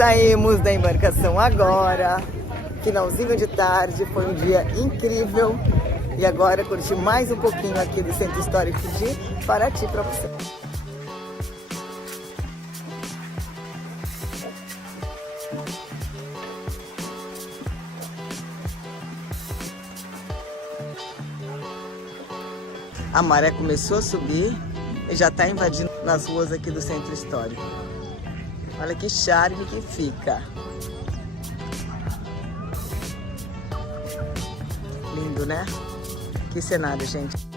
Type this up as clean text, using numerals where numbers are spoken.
Saímos da embarcação agora, finalzinho de tarde, foi um dia incrível. E agora curti mais um pouquinho aqui do Centro Histórico de Paraty para você. A maré começou a subir e já está invadindo nas ruas aqui do Centro Histórico. Olha que charme que fica. Lindo, né? Que cenário, gente.